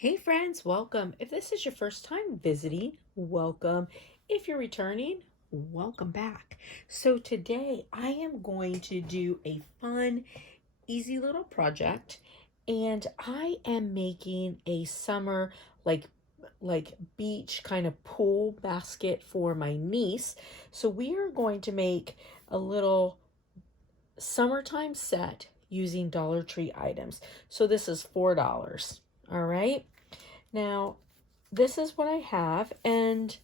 Hey friends, welcome. If this is your first time visiting, welcome. If you're returning, welcome back. So today I am going to do a fun, easy little project, and I am making a summer like beach kind of pool basket for my niece. So we are going to make a little summertime set using Dollar Tree items. So this is $4. All right. Now, this is what I have, and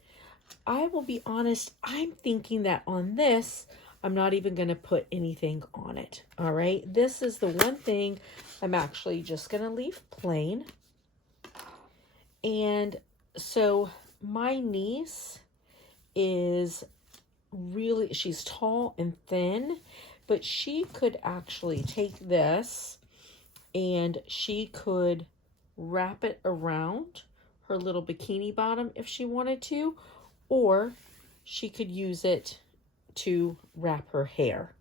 I will be honest, I'm thinking that on this, I'm not even going to put anything on it, all right? This is the one thing I'm actually just going to leave plain. And so my niece is really, she's tall and thin, but she could actually take this and she could wrap it around her little bikini bottom if she wanted to, or she could use it to wrap her hair,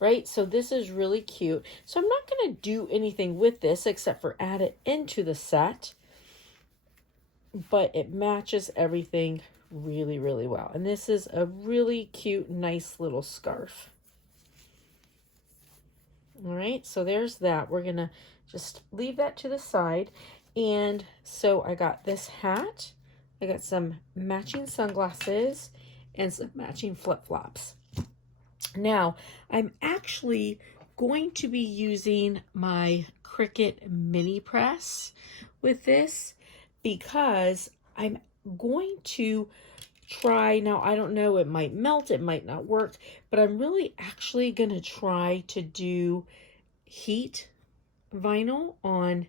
right? So this is really cute. So I'm not going to do anything with this except for add it into the set, but it matches everything really, really well. And this is a really cute, nice little scarf. All right, so there's that. We're going to just leave that to the side. And so I got this hat. I got some matching sunglasses and some matching flip-flops. Now, I'm actually going to be using my Cricut mini press with this because I'm going to try, now I don't know, it might melt, it might not work, but I'm really actually going to try to do heat vinyl on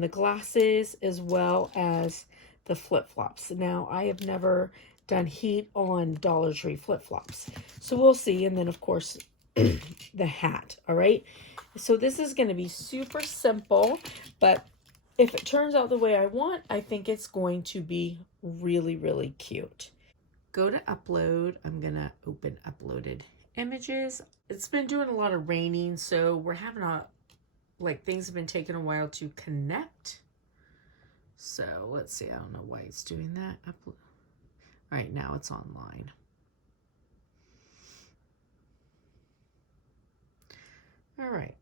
the glasses as well as the flip-flops. Now, I have never done heat on Dollar Tree flip-flops, so we'll see. And then of course the hat. All right, so this is going to be super simple, but if it turns out the way I want, I think it's going to be really, really cute. Go to upload. I'm going to open uploaded images. It's been doing a lot of raining, so we're having things have been taking a while to connect. So let's see. I don't know why it's doing that. All right, now it's online. All right.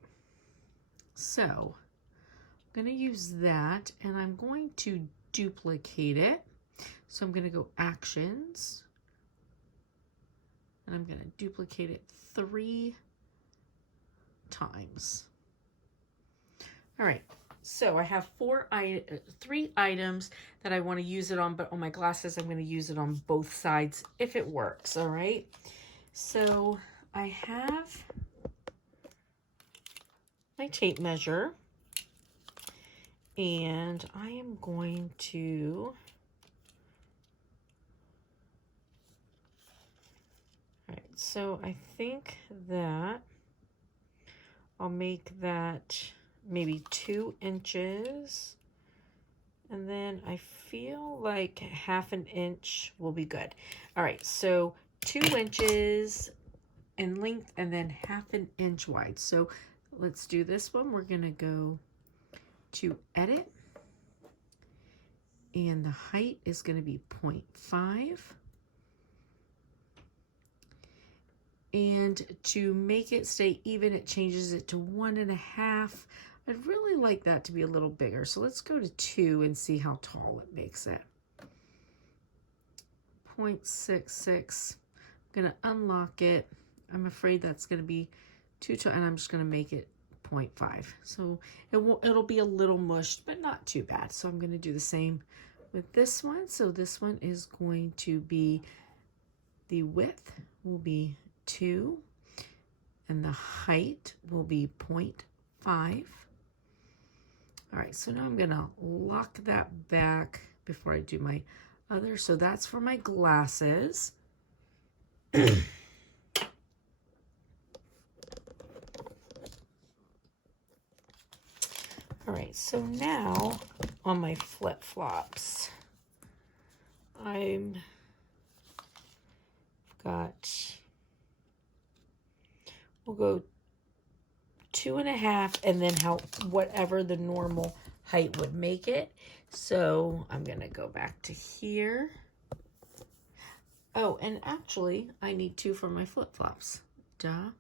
So I'm going to use that, and I'm going to duplicate it. So I'm going to go Actions, and I'm going to duplicate it 3 times. All right, so I have 3 items that I want to use it on, but on my glasses, I'm going to use it on both sides if it works. All right, so I have my tape measure, and I am going to, all right, so I think that I'll make that maybe 2 inches, and then I feel like 1/2 inch will be good. All right, so 2 inches in length and then 1/2 inch wide. So let's do this one. We're gonna go to edit, and the height is gonna be 0.5. And to make it stay even, it changes it to 1.5. I'd really like that to be a little bigger. So let's go to 2 and see how tall it makes it. 0.66. I'm going to unlock it. I'm afraid that's going to be too tall, and I'm just going to make it 0.5. So it'll be a little mushed, but not too bad. So I'm going to do the same with this one. So this one is going to be, the width will be 2, and the height will be 0.5. All right, so now I'm gonna lock that back before I do my other. So that's for my glasses. All right, so now on my flip-flops, we'll go 2.5, and then whatever the normal height would make it. So I'm gonna go back to here. Oh, and actually I need 2 for my flip-flops. Duh.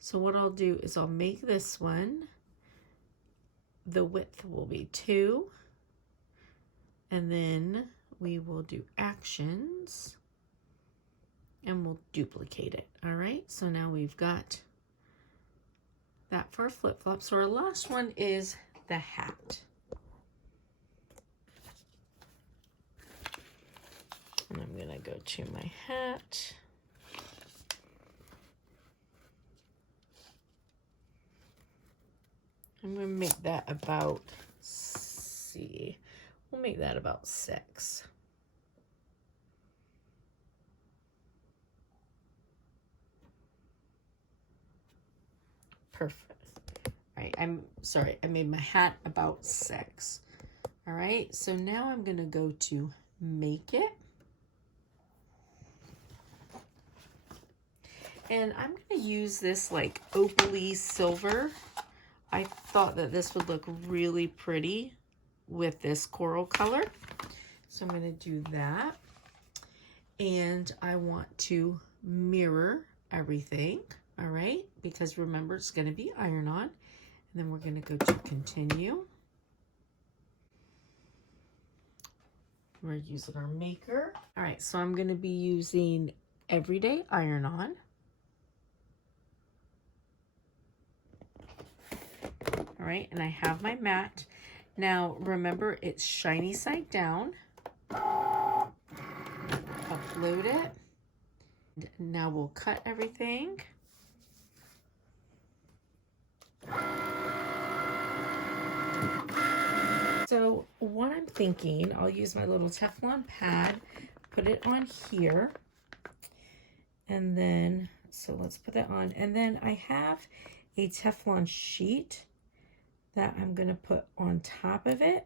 So what I'll do is I'll make this one, the width will be 2, and then we will do actions and we'll duplicate it. All right, so now we've got that for a flip-flop. So our last one is the hat. And I'm gonna go to my hat. I'm gonna make that about, see, we'll make that about 6. Perfect. All right, I'm sorry, I made my hat about 6. All right, so now I'm gonna go to make it. And I'm gonna use this like opaly silver. I thought that this would look really pretty with this coral color. So I'm gonna do that. And I want to mirror everything, all right? Because remember, it's gonna be iron-on. And then we're gonna go to continue. We're using our maker. All right, so I'm gonna be using everyday iron-on. All right, and I have my mat. Now, remember, it's shiny side down. Upload it. Now we'll cut everything. So what I'm thinking, I'll use my little Teflon pad, put it on here, and then, so let's put that on. And then I have a Teflon sheet that I'm gonna put on top of it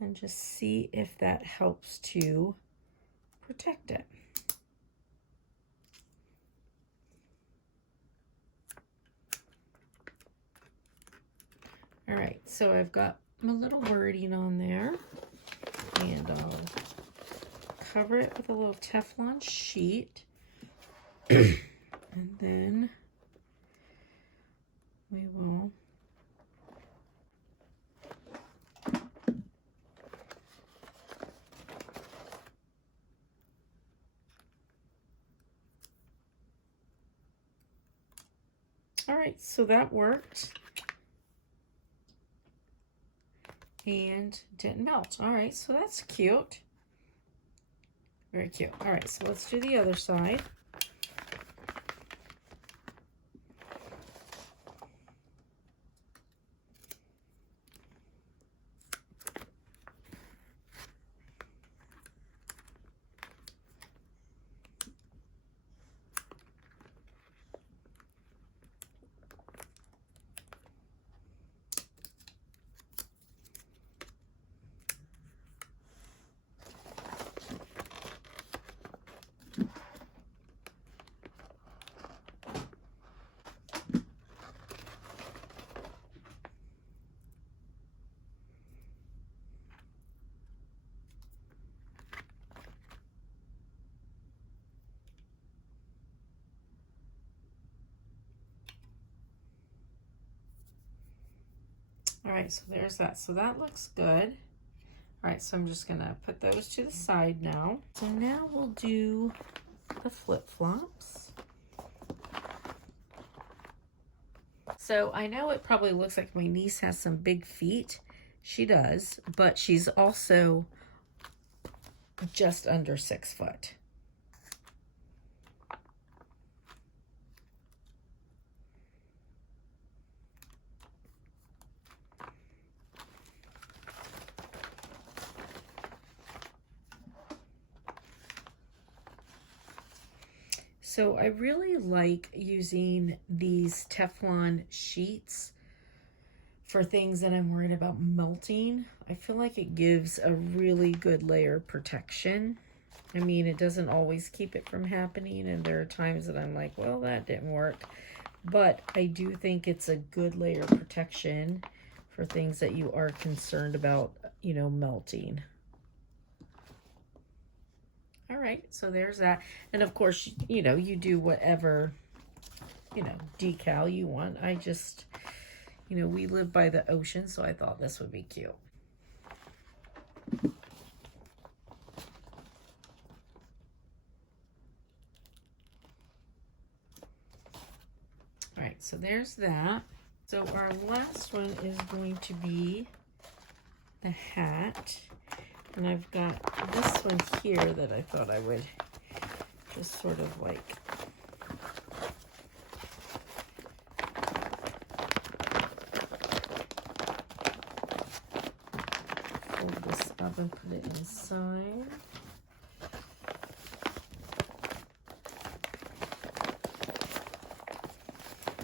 and just see if that helps to protect it. All right, so I've got my little wording on there, and I'll cover it with a little Teflon sheet, and then we will all right, so that worked and didn't melt. All right, so that's cute. Very cute. All right, so let's do the other side. All right, so there's that. So that looks good. All right, so I'm just gonna put those to the side now. So now we'll do the flip-flops. So I know it probably looks like my niece has some big feet. She does, but she's also just under 6 foot. So I really like using these Teflon sheets for things that I'm worried about melting. I feel like it gives a really good layer of protection. I mean, it doesn't always keep it from happening, and there are times that I'm like, well, that didn't work. But I do think it's a good layer of protection for things that you are concerned about, you know, melting. All right, so there's that. And of course, you know, you do whatever, you know, decal you want. I just, you know, we live by the ocean, so I thought this would be cute. All right, so there's that. So our last one is going to be the hat. And I've got this one here that I thought I would just sort of like fold this up and put it inside.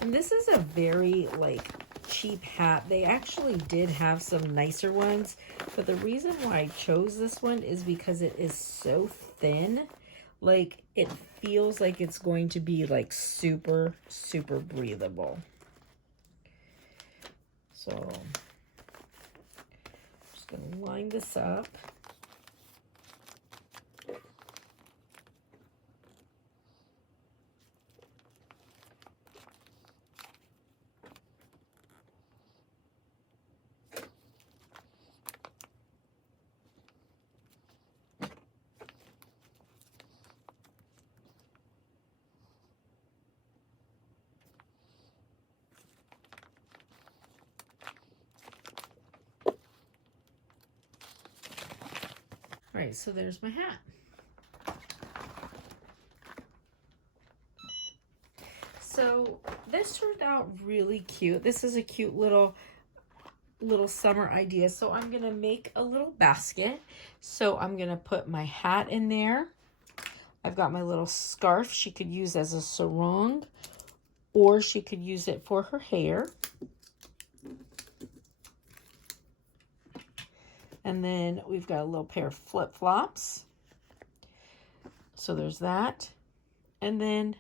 And this is a very like cheap hat. They actually did have some nicer ones, but the reason why I chose this one is because it is so thin. Like, it feels like it's going to be like super, super breathable. So, I'm just going to line this up. All right, so there's my hat. So this turned out really cute. This is a cute little summer idea. So I'm gonna make a little basket. So I'm gonna put my hat in there. I've got my little scarf she could use as a sarong, or she could use it for her hair. And then we've got a little pair of flip-flops. So there's that. And then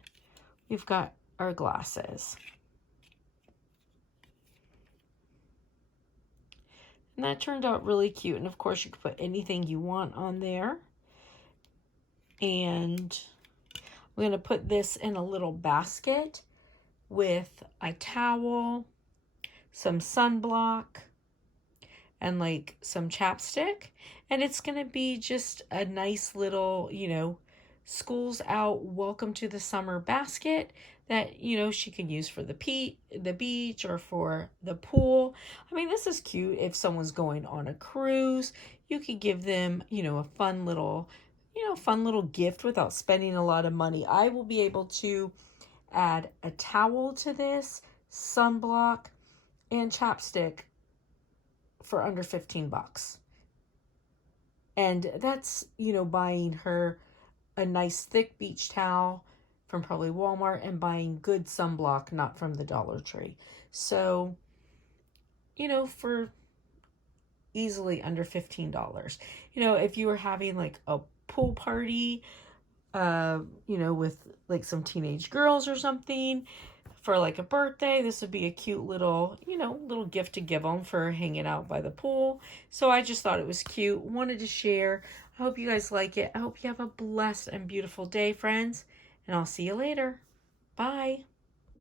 we've got our glasses. And that turned out really cute. And of course, you could put anything you want on there. And I'm going to put this in a little basket with a towel, some sunblock, and like some chapstick. And it's going to be just a nice little, you know, school's out, welcome to the summer basket that, you know, she can use for the beach or for the pool. I mean, this is cute if someone's going on a cruise. You could give them, you know, a fun little gift without spending a lot of money. I will be able to add a towel to this, sunblock, and chapstick for under 15 bucks. And that's, you know, buying her a nice thick beach towel from probably Walmart and buying good sunblock, not from the Dollar Tree. So, you know, for easily under $15. You know, if you were having like a pool party, you know, with like some teenage girls or something, for like a birthday, this would be a cute little, you know, little gift to give them for hanging out by the pool. So I just thought it was cute. Wanted to share. I hope you guys like it. I hope you have a blessed and beautiful day, friends. And I'll see you later. Bye.